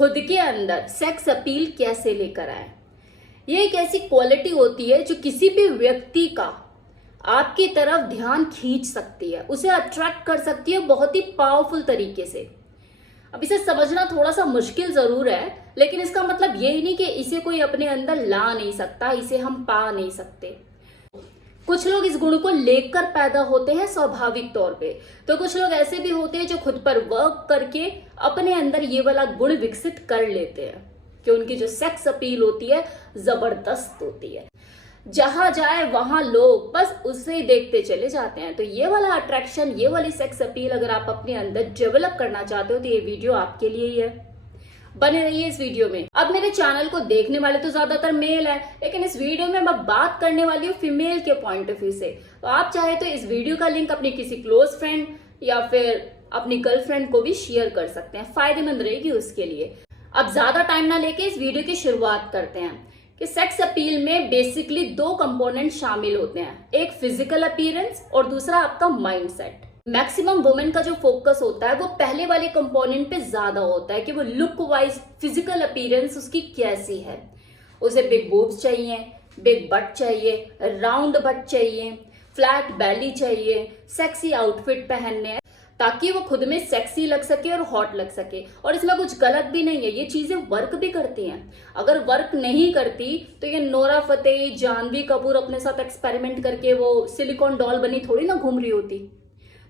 खुद के अंदर सेक्स अपील कैसे लेकर आए। ये एक ऐसी क्वालिटी होती है जो किसी भी व्यक्ति का आपकी तरफ ध्यान खींच सकती है, उसे अट्रैक्ट कर सकती है बहुत ही पावरफुल तरीके से। अब इसे समझना थोड़ा सा मुश्किल जरूर है, लेकिन इसका मतलब ये ही नहीं कि इसे कोई अपने अंदर ला नहीं सकता, इसे हम पा नहीं सकते। कुछ लोग इस गुण को लेकर पैदा होते हैं स्वाभाविक तौर पे, तो कुछ लोग ऐसे भी होते हैं जो खुद पर वर्क करके अपने अंदर ये वाला गुण विकसित कर लेते हैं कि उनकी जो सेक्स अपील होती है जबरदस्त होती है। जहां जाए वहां लोग बस उसे ही देखते चले जाते हैं। तो ये वाला अट्रैक्शन, ये वाली सेक्स अपील अगर आप अपने अंदर डेवलप करना चाहते हो तो ये वीडियो आपके लिए ही है। बने रहिए इस वीडियो में। अब मेरे चैनल को देखने वाले तो ज्यादातर मेल है, लेकिन इस वीडियो में मैं बात करने वाली हूँ फीमेल के पॉइंट ऑफ व्यू से। तो आप चाहे तो इस वीडियो का लिंक अपनी किसी क्लोज फ्रेंड या फिर अपनी गर्लफ्रेंड को भी शेयर कर सकते हैं, फायदेमंद रहेगी उसके लिए। अब ज्यादा टाइम ना लेके इस वीडियो की शुरुआत करते हैं कि सेक्स अपील में बेसिकली दो कंपोनेंट शामिल होते हैं, एक फिजिकल अपीयरेंस और दूसरा आपका माइंडसेट। मैक्सिमम वुमेन का जो फोकस होता है वो पहले वाले कंपोनेंट पे ज्यादा होता है कि वो लुक वाइज फिजिकल अपीयरेंस उसकी कैसी है। उसे बिग बूब्स चाहिए, बिग बट चाहिए, राउंड बट चाहिए, फ्लैट बैली चाहिए, सेक्सी आउटफिट पहनने हैं ताकि वो खुद में सेक्सी लग सके और हॉट लग सके। और इसमें कुछ गलत भी नहीं है, ये चीजें वर्क भी करती हैं। अगर वर्क नहीं करती तो ये नोरा फतेही, जानवी कपूर अपने साथ एक्सपेरिमेंट करके वो सिलिकॉन डॉल बनी थोड़ी ना घूम रही होती।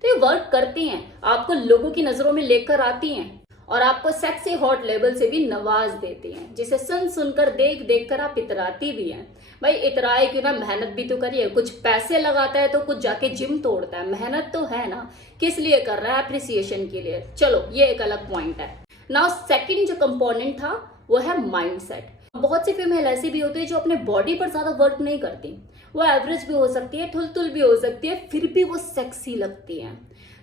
तो ये वर्क करती हैं, आपको लोगों की नजरों में लेकर आती हैं और आपको सेक्सी हॉट लेवल से भी नवाज देती हैं, जिसे सुन सुनकर देख देख कर आप इतराती भी हैं। भाई इतराए क्यों ना, मेहनत भी तो करिए। कुछ पैसे लगाता है तो कुछ जाके जिम तोड़ता है, मेहनत तो है ना, किस लिए कर रहा है? अप्रिसिएशन के लिए। चलो ये एक अलग पॉइंट है। नाउ सेकंड जो कंपोनेंट था वो है माइंडसेट। बहुत सी फीमेल ऐसी भी होती है जो अपने बॉडी पर ज्यादा वर्क नहीं करती, वो एवरेज भी हो सकती है, थुल भी हो सकती है, फिर भी वो सेक्सी लगती है।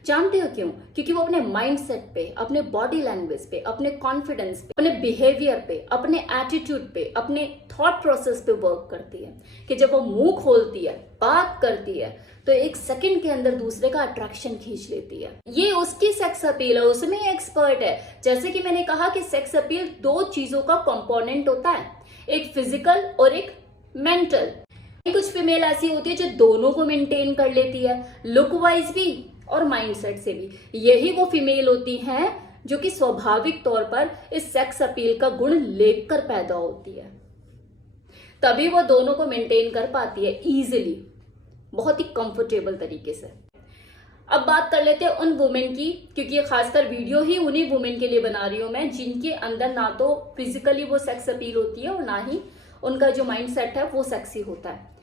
जानते हो क्यों? क्योंकि वो अपने माइंडसेट पे, अपने बॉडी लैंग्वेज पे, अपने कॉन्फिडेंस पे, अपने बिहेवियर पे, अपने एटीट्यूड पे, अपने थॉट प्रोसेस पे वर्क करती है कि जब वो मुंह खोलती है, बात करती है तो एक सेकंड के अंदर दूसरे का अट्रैक्शन खींच लेती है। ये उसकी सेक्स अपील है, उसमें एक्सपर्ट है। जैसे कि मैंने कहा कि सेक्स अपील दो चीजों का कंपोनेंट होता है, एक फिजिकल और एक मेंटल। कुछ फीमेल ऐसी होती है जो दोनों को मेंटेन कर लेती है, लुक वाइज भी और माइंडसेट से भी। यही वो फीमेल होती हैं जो कि स्वाभाविक तौर पर इस सेक्स अपील का गुण लेकर पैदा होती है, तभी वो दोनों को मेंटेन कर पाती है इजीली, बहुत ही कंफर्टेबल तरीके से। अब बात कर लेते हैं उन वुमेन की, क्योंकि ये खासकर वीडियो ही उन्हीं वुमेन के लिए बना रही हूं मैं जिनके अंदर ना तो फिजिकली वो सेक्स अपील होती है और ना ही उनका जो माइंडसेट है वो सेक्सी होता है।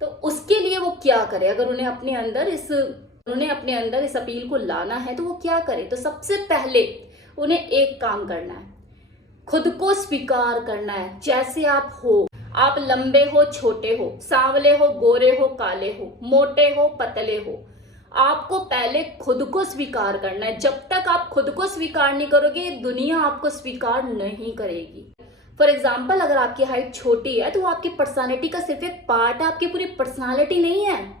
तो उसके लिए वो क्या करे? अगर उन्हें अपने अंदर इस अपील को लाना है तो वो क्या करे? तो सबसे पहले उन्हें एक काम करना है, खुद को स्वीकार करना है जैसे आप हो। आप लंबे हो, छोटे हो, सांवले हो, गोरे हो, काले हो, मोटे हो, पतले हो, आपको पहले खुद को स्वीकार करना है। जब तक आप खुद को स्वीकार नहीं करोगे दुनिया आपको स्वीकार नहीं करेगी। फॉर एग्जाम्पल, अगर आपकी हाइट छोटी है तो वो आपकी पर्सनालिटी का सिर्फ एक पार्ट है, आपकी पूरी पर्सनालिटी नहीं है।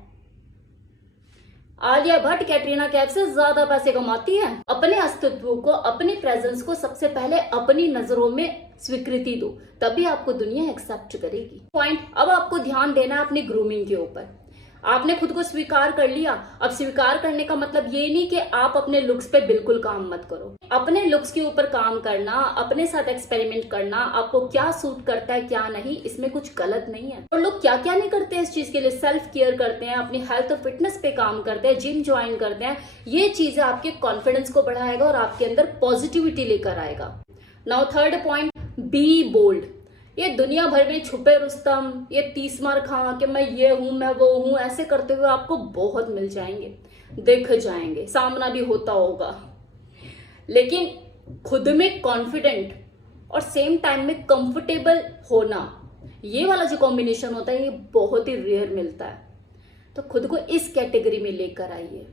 आलिया भट्ट कैटरीना कैफ से ज्यादा पैसे कमाती है। अपने अस्तित्व को, अपनी प्रेजेंस को सबसे पहले अपनी नजरों में स्वीकृति दो, तभी आपको दुनिया एक्सेप्ट करेगी। पॉइंट। अब आपको ध्यान देना है अपनी ग्रूमिंग के ऊपर। आपने खुद को स्वीकार कर लिया। अब स्वीकार करने का मतलब ये नहीं कि आप अपने लुक्स पे बिल्कुल काम मत करो। अपने लुक्स के ऊपर काम करना, अपने साथ एक्सपेरिमेंट करना, आपको क्या सूट करता है क्या नहीं, इसमें कुछ गलत नहीं है। और लोग क्या क्या नहीं करते हैं इस चीज के लिए। सेल्फ केयर करते हैं, अपनी हेल्थ और फिटनेस पे काम करते हैं, जिम ज्वाइन करते हैं। ये चीजें आपके कॉन्फिडेंस को बढ़ाएगा और आपके अंदर पॉजिटिविटी लेकर आएगा। Now third point, be bold. ये दुनिया भर में छुपे रुस्तम, ये 30 मार खां कि मैं ये हूं, मैं वो हूं, ऐसे करते हुए आपको बहुत मिल जाएंगे, दिख जाएंगे, सामना भी होता होगा। लेकिन खुद में कॉन्फिडेंट और सेम टाइम में कंफर्टेबल होना, ये वाला जो कॉम्बिनेशन होता है ये बहुत ही रेयर मिलता है। तो खुद को इस कैटेगरी में लेकर आइए।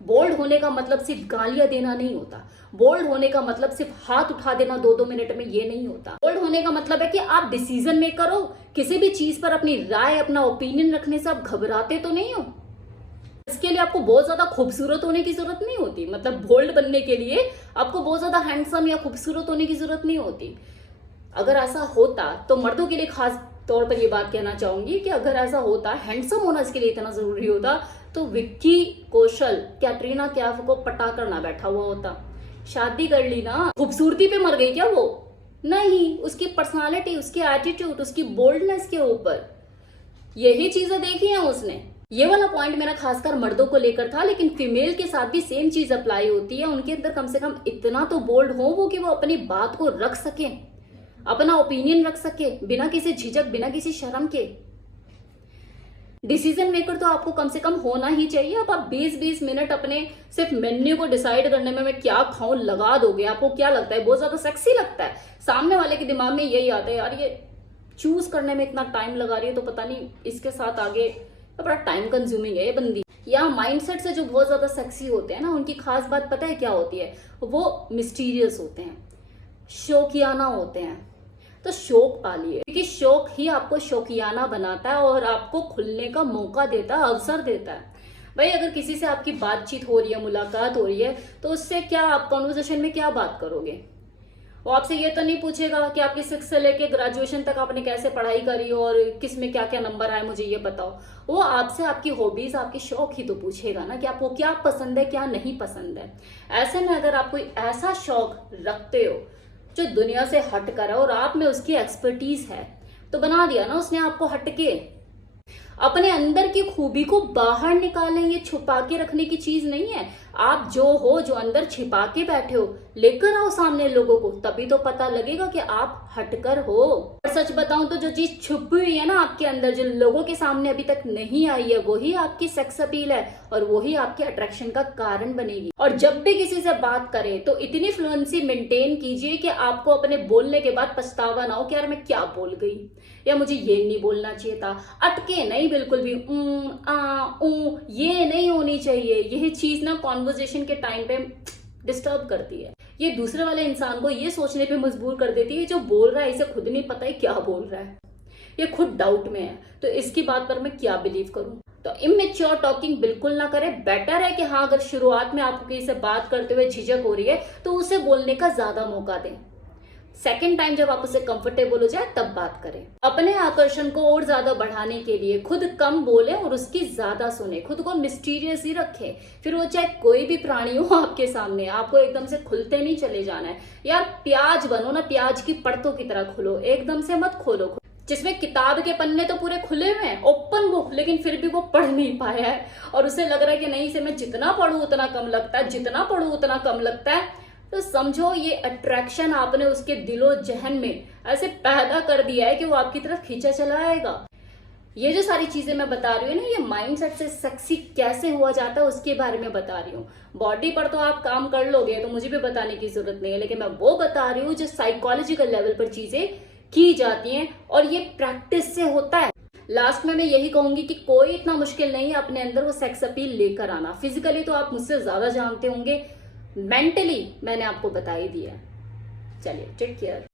बोल्ड होने का मतलब सिर्फ गालियां देना नहीं होता। बोल्ड होने का मतलब सिर्फ हाथ उठा देना 2-2 मिनट में, ये नहीं होता। बोल्ड होने का मतलब है कि आप डिसीजन मेकर हो, किसी भी चीज पर अपनी राय, अपना ओपिनियन रखने से आप घबराते तो नहीं हो। इसके लिए आपको बहुत ज्यादा खूबसूरत होने की जरूरत नहीं होती, मतलब बोल्ड बनने के लिए आपको बहुत ज्यादा हैंडसम या खूबसूरत होने की जरूरत नहीं होती। अगर ऐसा होता तो मर्दों के लिए खास तौर पर ये बात कहना चाहूंगी कि अगर ऐसा होता, हैंडसम होना इसके लिए इतना जरूरी होता, तो विक्की कौशल कैटरीना कैफ को पटा कर ना बैठा हुआ होता। शादी कर ली ना, खूबसूरती पे मर गई क्या वो? नहीं, उसकी पर्सनालिटी, उसकी एटीट्यूड, उसकी बोल्डनेस के ऊपर यही चीजें देखी हैं उसने। ये वाला पॉइंट मेरा खासकर मर्दों को लेकर था, लेकिन फीमेल के साथ भी सेम चीज अप्लाई होती है। उनके अंदर कम से कम इतना तो बोल्ड हो वो कि वो अपनी बात को रख सके, अपना ओपिनियन रख सके, बिना किसी झिझक, बिना किसी शर्म के। डिसीजन मेकर तो आपको कम से कम होना ही चाहिए। अब आप 20-20 मिनट अपने सिर्फ मेन्यू को डिसाइड करने में मैं क्या खाऊं लगा दोगे, आपको क्या लगता है बहुत ज्यादा सेक्सी लगता है? सामने वाले के दिमाग में यही आता है, यार ये चूज करने में इतना टाइम लगा रही है तो पता नहीं इसके साथ आगे तो बड़ा टाइम कंज्यूमिंग है ये बंदी। या माइंडसेट से जो बहुत ज्यादा सेक्सी होते हैं ना, उनकी खास बात पता है क्या होती है? वो मिस्टीरियस होते हैं, शौकियाना होते हैं। तो शौक पालिए, क्योंकि शौक ही आपको शौकियाना बनाता है और आपको खुलने का मौका देता है, अवसर देता है। भाई अगर किसी से आपकी बातचीत हो रही है, मुलाकात हो रही है, तो उससे क्या आप कॉन्वर्सेशन में क्या बात करोगे? वो आपसे ये तो नहीं पूछेगा कि आपकी 6 से लेके ग्रेजुएशन तक आपने कैसे पढ़ाई करी और किस में क्या क्या नंबर आए मुझे ये बताओ। वो आपसे आपकी हॉबीज, आपके शौक ही तो पूछेगा ना कि आपको क्या पसंद है, क्या नहीं पसंद है। ऐसे में अगर आप कोई ऐसा शौक रखते हो जो दुनिया से हट कर है और आप में उसकी एक्सपर्टीज है, तो बना दिया ना उसने आपको हटके। अपने अंदर की खूबी को बाहर निकालें, ये छुपा के रखने की चीज नहीं है। आप जो हो, जो अंदर छिपा के बैठे हो, लेकर आओ सामने लोगों को, तभी तो पता लगेगा कि आप हटकर हो। और सच बताऊं तो जो चीज छुपी हुई है ना आपके अंदर, जो लोगों के सामने अभी तक नहीं आई है, वही आपकी सेक्स अपील है और वही आपके अट्रैक्शन का कारण बनेगी। और जब भी किसी से बात करें तो इतनी फ्लुएंसी मेंटेन कीजिए कि आपको अपने बोलने के बाद पछतावा ना हो कि यार मैं क्या बोल गई, या मुझे ये नहीं बोलना चाहिए था। अटके नहीं बिल्कुल भी, ये नहीं होनी चाहिए। यही चीज ना कॉन्वर्जेशन के टाइम पे डिस्टर्ब करती है। ये दूसरे वाले इंसान को ये सोचने पे मजबूर कर देती है जो बोल रहा है इसे खुद नहीं पता है क्या बोल रहा है, ये खुद डाउट में है, तो इसकी बात पर मैं क्या बिलीव करूं। तो इमेच्योर टॉकिंग बिल्कुल ना करें। बेटर है कि हाँ, अगर शुरुआत में आपको किसी से बात करते हुए झिझक हो रही है तो उसे बोलने का ज्यादा मौका दें। सेकेंड टाइम जब आप उससे कंफर्टेबल हो जाए तब बात करें। अपने आकर्षण को और ज्यादा बढ़ाने के लिए खुद कम बोले और उसकी ज्यादा सुने। खुद को मिस्टीरियस ही रखें, फिर वो चाहे कोई भी प्राणी हो आपके सामने। आपको एकदम से खुलते नहीं चले जाना है यार। प्याज बनो ना, प्याज की परतों की तरह खुलो, एकदम से मत खोलो। जिसमें किताब के पन्ने तो पूरे खुले हुए हैं, ओपन बुक, लेकिन फिर भी वो पढ़ नहीं पाया है और उसे लग रहा है कि नहीं, इसे मैं जितना पढ़ूं उतना कम लगता है, जितना पढ़ूं उतना कम लगता है। तो समझो ये अट्रैक्शन आपने उसके दिलो जहन में ऐसे पैदा कर दिया है कि वो आपकी तरफ खींचा चला आएगा। ये जो सारी चीजें मैं बता रही हूँ ना, ये माइंडसेट से सेक्सी कैसे हुआ जाता है उसके बारे में बता रही हूँ। बॉडी पर तो आप काम कर लोगे तो मुझे भी बताने की जरूरत नहीं है, लेकिन मैं वो बता रही हूँ जो साइकोलॉजिकल लेवल पर चीजें की जाती हैं और ये प्रैक्टिस से होता है। लास्ट में मैं यही कहूंगी कि कोई इतना मुश्किल नहीं है अपने अंदर वो सेक्स अपील लेकर आना। फिजिकली तो आप मुझसे ज्यादा जानते होंगे, मेंटली मैंने आपको बता ही दिया। चलिए, टेक केयर।